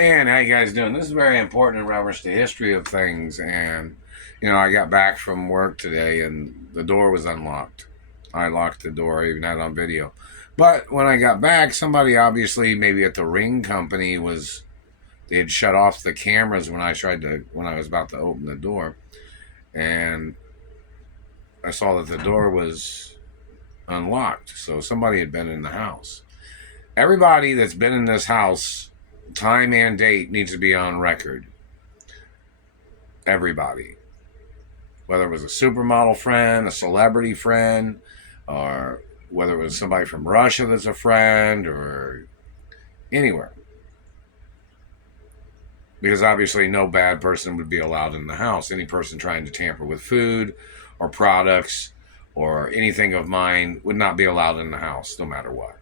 And how you guys doing? This is very important in reference to history of things. And I got back from work today, and the door was unlocked. I locked the door, I even had it on video. But when I got back, somebody obviously, maybe at the ring company, they had shut off the cameras when I was about to open the door, and I saw that the door was unlocked. So somebody had been in the house. Everybody that's been in this house, time and date, needs to be on record. Everybody. Whether it was a supermodel friend, a celebrity friend, or whether it was somebody from Russia that's a friend, or anywhere. Because obviously no bad person would be allowed in the house. Any person trying to tamper with food or products or anything of mine would not be allowed in the house, no matter what.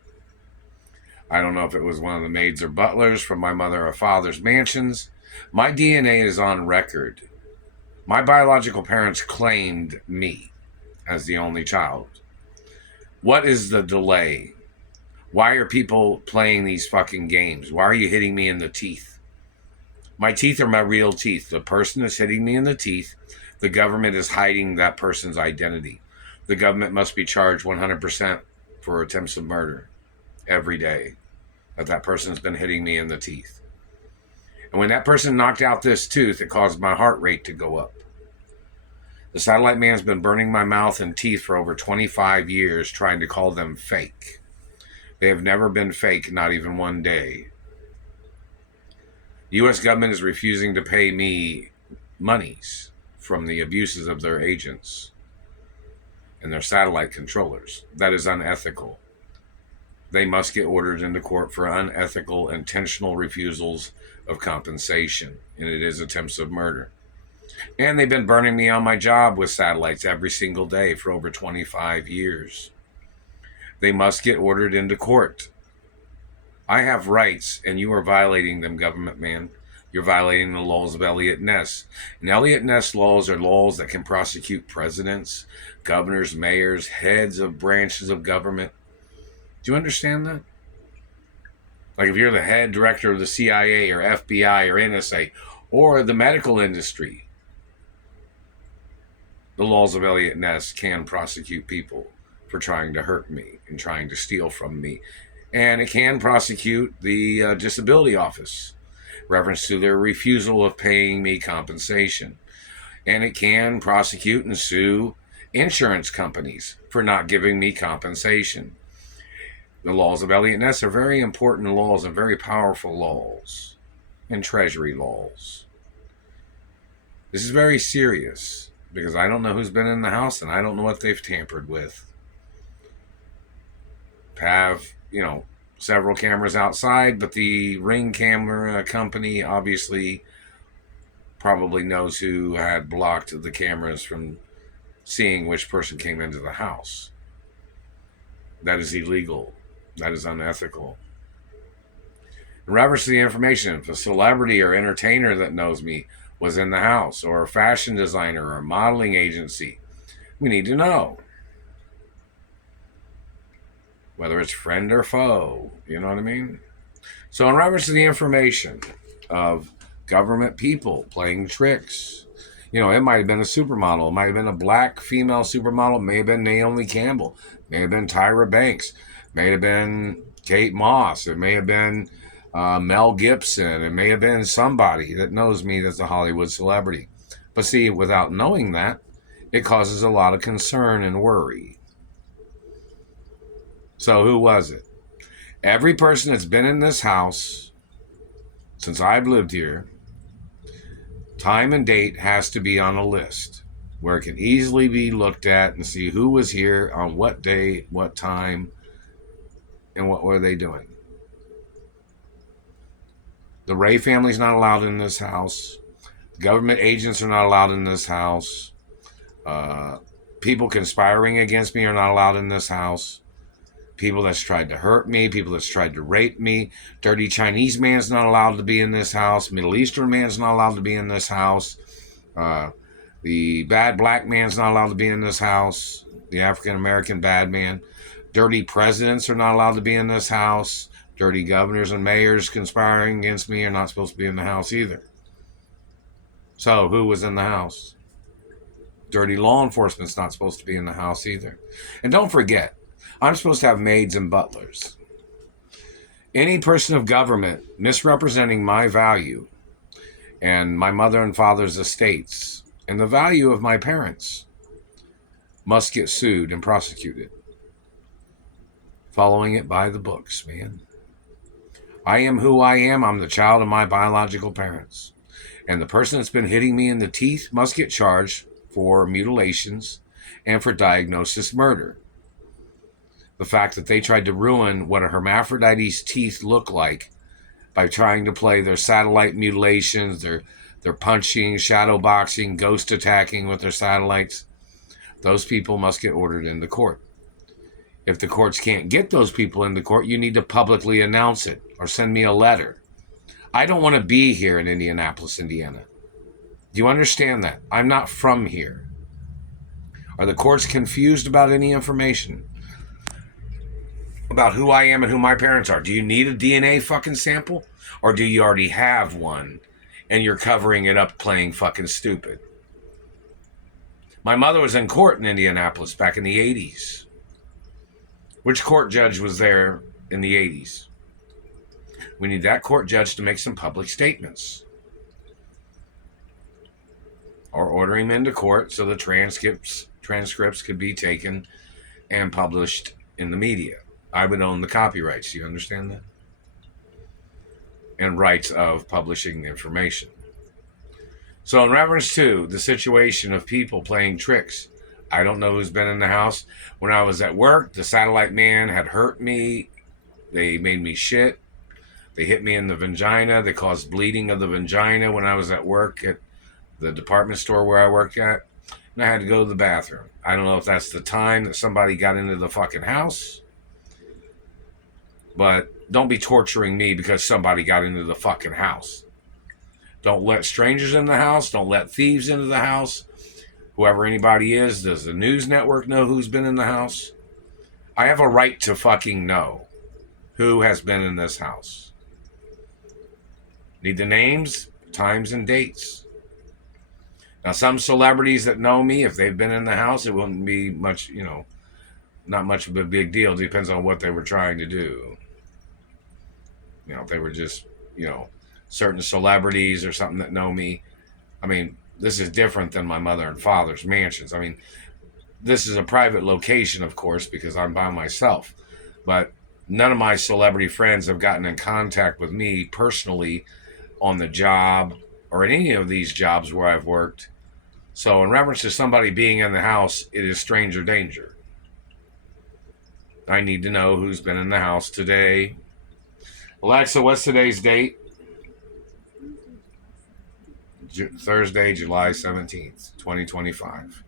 I don't know if it was one of the maids or butlers from my mother or father's mansions. My DNA is on record. My biological parents claimed me as the only child. What is the delay? Why are people playing these fucking games? Why are you hitting me in the teeth? My teeth are my real teeth. The person is hitting me in the teeth. The government is hiding that person's identity. The government must be charged 100% for attempts of murder every day that person's been hitting me in the teeth. And when that person knocked out this tooth, it caused my heart rate to go up. The satellite man's been burning my mouth and teeth for over 25 years, trying to call them fake. They have never been fake, not even one day. The U.S. government is refusing to pay me monies from the abuses of their agents and their satellite controllers. That is unethical. They must get ordered into court for unethical, intentional refusals of compensation, and it is attempts of murder. And they've been burning me on my job with satellites every single day for over 25 years. They must get ordered into court. I have rights, and you are violating them, government man. You're violating the laws of Elliot Ness. And Elliot Ness laws are laws that can prosecute presidents, governors, mayors, heads of branches of government. Do you understand that? Like if you're the head director of the CIA or FBI or NSA or the medical industry, the laws of Elliot Ness can prosecute people for trying to hurt me and trying to steal from me. And it can prosecute the disability office, reference to their refusal of paying me compensation. And it can prosecute and sue insurance companies for not giving me compensation. The laws of Elliot Ness are very important laws and very powerful laws, and treasury laws. This is very serious because I don't know who's been in the house and I don't know what they've tampered with. Have, several cameras outside, but the Ring camera company obviously probably knows who had blocked the cameras from seeing which person came into the house. That is illegal. That is unethical. In reference to the information, if a celebrity or entertainer that knows me was in the house, or a fashion designer or a modeling agency, we need to know. Whether it's friend or foe, you know what I mean? So in reference to the information of government people playing tricks, it might have been a supermodel. It might have been a black female supermodel. It may have been Naomi Campbell. It may have been Tyra Banks. It may have been Kate Moss. It may have been Mel Gibson. It may have been somebody that knows me that's a Hollywood celebrity. But see, without knowing that, it causes a lot of concern and worry. So who was it? Every person that's been in this house since I've lived here, time and date has to be on a list where it can easily be looked at and see who was here on what day, what time, and what were they doing. The Ray family's not allowed in this house. Government agents are not allowed in this house. People conspiring against me are not allowed in this house. People that's tried to hurt me, people that's tried to rape me. Dirty Chinese man's not allowed to be in this house. Middle Eastern man's not allowed to be in this house. The bad black man's not allowed to be in this house. The African American bad man. Dirty presidents are not allowed to be in this house. Dirty governors and mayors conspiring against me are not supposed to be in the house either. So who was in the house? Dirty law enforcement's not supposed to be in the house either. And don't forget, I'm supposed to have maids and butlers. Any person of government misrepresenting my value and my mother and father's estates and the value of my parents must get sued and prosecuted. Following it by the books, man. I am who I am. I'm the child of my biological parents. And the person that's been hitting me in the teeth must get charged for mutilations and for diagnosis murder. The fact that they tried to ruin what a hermaphrodite's teeth look like by trying to play their satellite mutilations, their punching, shadow boxing, ghost attacking with their satellites, those people must get ordered into court. If the courts can't get those people into court, you need to publicly announce it or send me a letter. I don't want to be here in Indianapolis, Indiana. Do you understand that? I'm not from here. Are the courts confused about any information about who I am and who my parents are? Do you need a DNA fucking sample? Or do you already have one and you're covering it up playing fucking stupid? My mother was in court in Indianapolis back in the 80s. Which court judge was there in the 80s? We need that court judge to make some public statements. Or order him into court so the transcripts could be taken and published in the media. I would own the copyrights. Do you understand that? And rights of publishing the information. So in reference to the situation of people playing tricks, I don't know who's been in the house. When I was at work, the satellite man had hurt me. They made me shit. They hit me in the vagina. They caused bleeding of the vagina when I was at work at the department store where I worked at. And I had to go to the bathroom. I don't know if that's the time that somebody got into the fucking house. But don't be torturing me because somebody got into the fucking house. Don't let strangers in the house. Don't let thieves into the house. Whoever anybody is, does the news network know who's been in the house? I have a right to fucking know who has been in this house. Need the names, times, and dates. Now, some celebrities that know me, if they've been in the house, it wouldn't be much, not much of a big deal. It depends on what they were trying to do. If they were just, certain celebrities or something that know me. I mean, this is different than my mother and father's mansions. I mean, this is a private location, of course, because I'm by myself. But none of my celebrity friends have gotten in contact with me personally on the job or in any of these jobs where I've worked. So in reference to somebody being in the house, it is stranger danger. I need to know who's been in the house today. Alexa, what's today's date? Thursday, July 17th, 2025.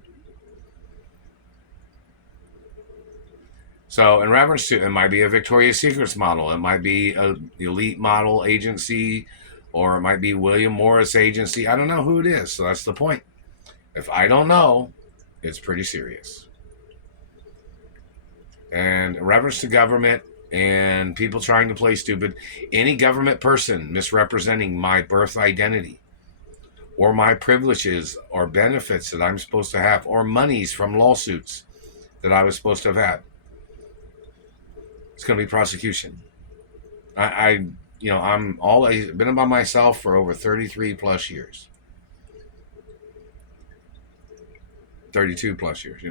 So in reference to, it might be a Victoria's Secrets model. It might be an elite model agency, or it might be William Morris agency. I don't know who it is. So that's the point. If I don't know, it's pretty serious. And in reference to government and people trying to play stupid, any government person misrepresenting my birth identity or my privileges or benefits that I'm supposed to have or monies from lawsuits that I was supposed to have had, it's going to be prosecution. I'm been by myself for over 33 plus years. 32 plus years,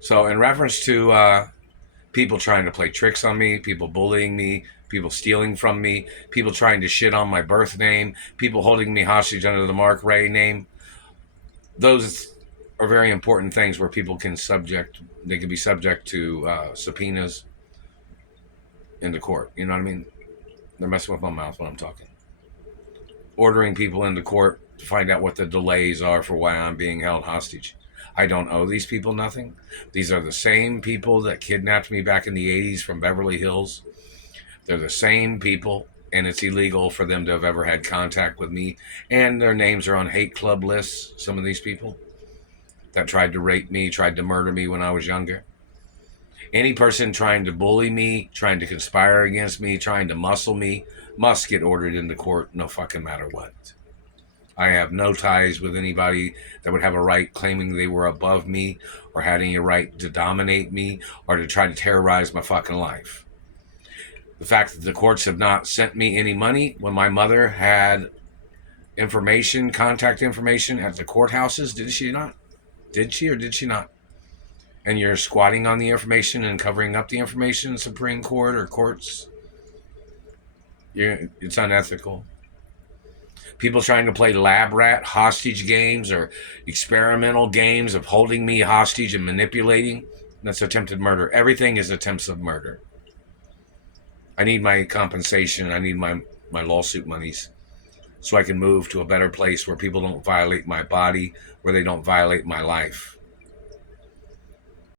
So in reference to people trying to play tricks on me, people bullying me, people stealing from me, people trying to shit on my birth name, people holding me hostage under the Mark Ray name, those are very important things where people can be subject to subpoenas into court. You know what I mean? They're messing with my mouth when I'm talking. Ordering people into court to find out what the delays are for why I'm being held hostage. I don't owe these people nothing. These are the same people that kidnapped me back in the 80s from Beverly Hills. They're the same people, and it's illegal for them to have ever had contact with me. And their names are on hate club lists, some of these people that tried to rape me, tried to murder me when I was younger. Any person trying to bully me, trying to conspire against me, trying to muscle me, must get ordered into court no fucking matter what. I have no ties with anybody that would have a right claiming they were above me or had any right to dominate me or to try to terrorize my fucking life. The fact that the courts have not sent me any money when my mother had information, contact information at the courthouses, did she not? Did she or did she not? And you're squatting on the information and covering up the information in Supreme Court or courts? It's unethical. People trying to play lab rat hostage games or experimental games of holding me hostage and manipulating, that's attempted murder. Everything is attempts of murder. I need my compensation. I need my lawsuit monies so I can move to a better place where people don't violate my body, where they don't violate my life.